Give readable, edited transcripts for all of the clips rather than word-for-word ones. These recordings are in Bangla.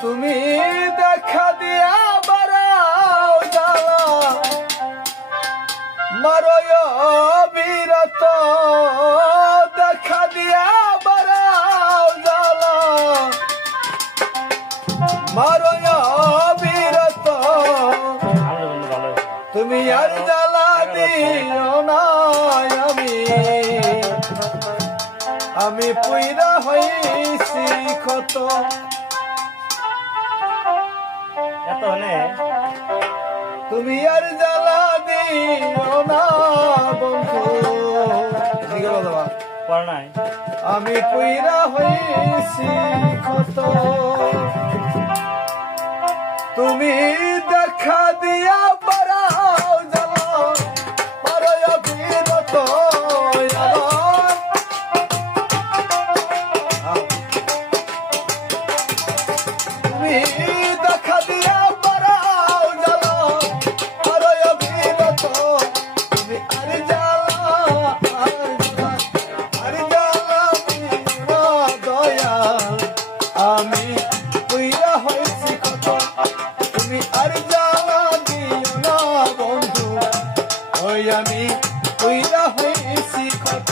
তুমি দেখা দিয়া বারাও জ্বালা মারয় বিরত দেখা দিয়া বারাও জ্বালা মারয় বিরত তুমি আর জ্বালা দিও না আমি পুইরা হইছি কত তুমি আর জ্বালা দিও না বন্ধু আমি পুইরা হইছি কত তুমি দেখা দিয়া বারাও জ্বালা মারয় বিরত তুমি দেখা দিয়া বারাও জ্বালা মারয় বিরত তুমি আর জ্বালা আর জ্বালা দয়া আমি পুইরা হইছি কত তুমি আর জ্বালা দিও না বন্ধু ওই আমি পুইরা হইছি কত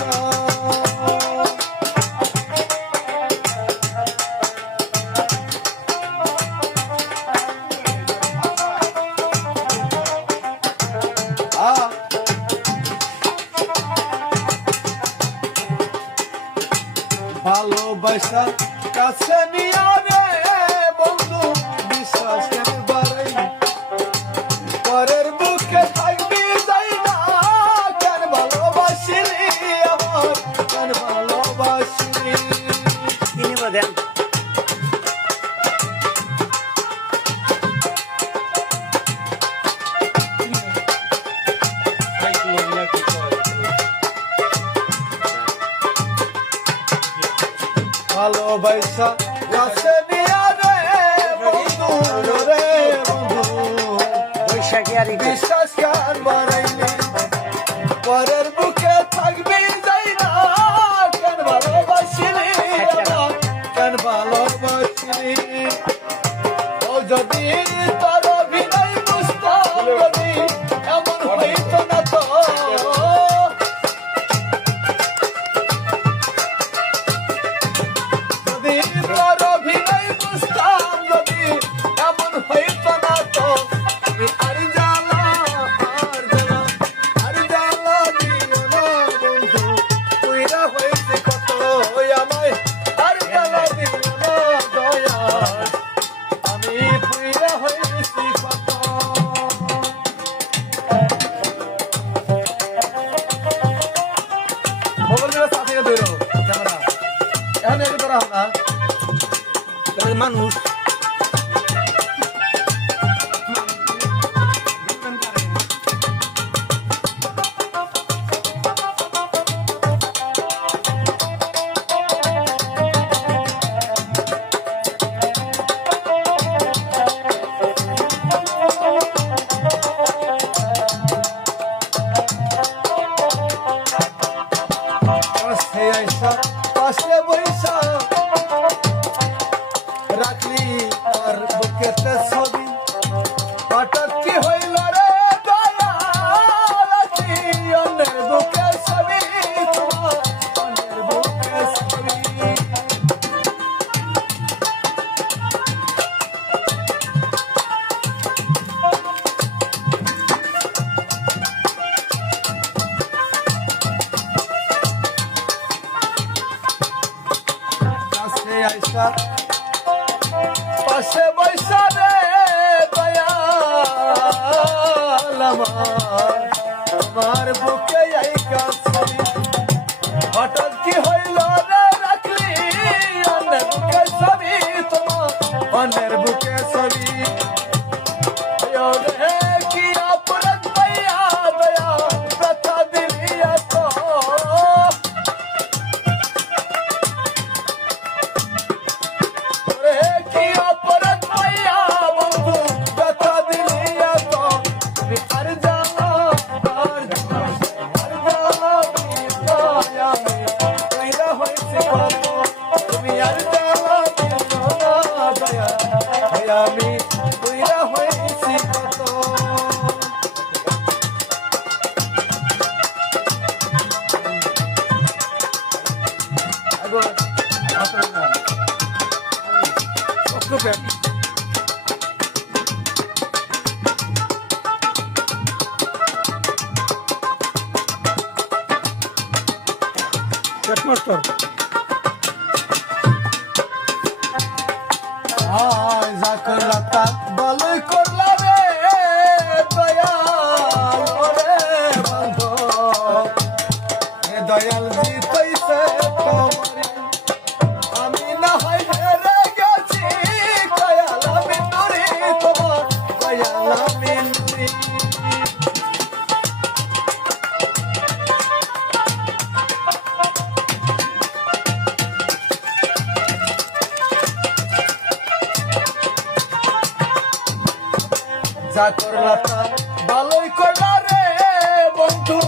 ভালোবাসা কাছে নিয়া রে বন্ধু বিশ্বাস কেন বাড়াই পরের বুকে থাকবি যাই না কেন ভালোবাসিলি আমার কেন ভালোবাসিলি কিনে দেন ভালোবাসা কাছে নিয়া রে বন্ধু বিশ্বাস কার বাড়াইনি পরের বুকে থাকবি যাই না কেন ভালোবাসিলি কেন ভালোবাসিলি ও যদি তোর অভিনয় বুঝতাম যদি এমন হইত না তো তোর অভিনয় বুঝতাম যদি এমন হইত না তো তুমি আর জ্বালা আর জ্বালা দিও না বন্ধু পুইরা হইছে কত আমায় আর জ্বালা দিও না দয়া আমি পুইরা হইছি কত মোবাইল মেরা সাথে ধরো ক্যামেরা এখন একটু ধরা না মানুষ পাশে বৈশা রাখলি আর বুকেতে ছবি হঠাৎ কি হইল রে দয়া রাখলি অন্যের বুকে ছবি তোমার অন্যের বুকে ছবি আইসা পাশে বৈশা রে দয়াল আমার বুকে আই কাছে হঠাৎ কি হইল রে রাখলি অন্যের বুকে ছবি তোমার অন্যের বুকে ছবি রে কি অপরাধ পাইয়া দয়া ব্যথা দিলি এত আর জ্বালা জ্বালা দিও না দয়া আমি পুইরা হয়েছি কত হেডমাস্টার জাকরাতা ভালোই করলা রে দয়াল রে বন্ধু এ দয়াল জিতইছে তোমারি আমি না হয় হেরে গেছি দয়াল আমি নুরি তোমার দয়াল আমি নুরি যা করলা তা ভালোই করলা রে বন্ধু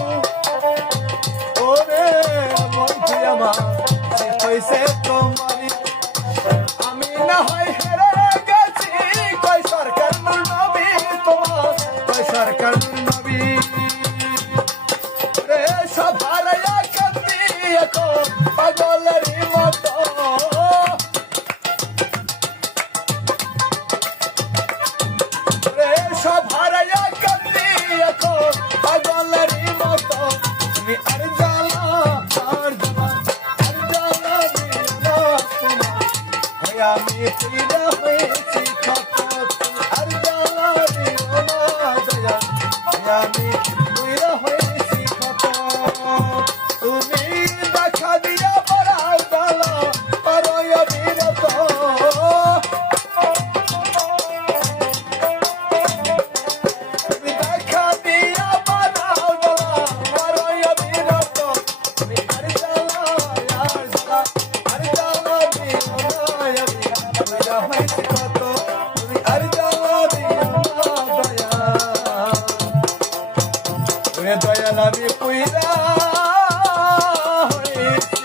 ওরে বন্ধু আমার কইছে তোমারি আমি না হয় হেরে গেছি কই সরকার নবী তোমার কই সরকার নবী রে সবার কান্দি এখন পাগলেরই মতো সভারায়া কান্দি এখন পাগলেরই মতো তুমি আর জ্বালা আর জ্বালা আর জ্বালা দিও না তোমার আমি ফিরে হয়েছি কত তুমি আর জ্বালা দিও না দয়া আমি ফিরে হয়েছি কত তুমি দেখা দিয়া বড় জ্বালা পারয় বিরত দয়াল আমি পুইরা হয়েছি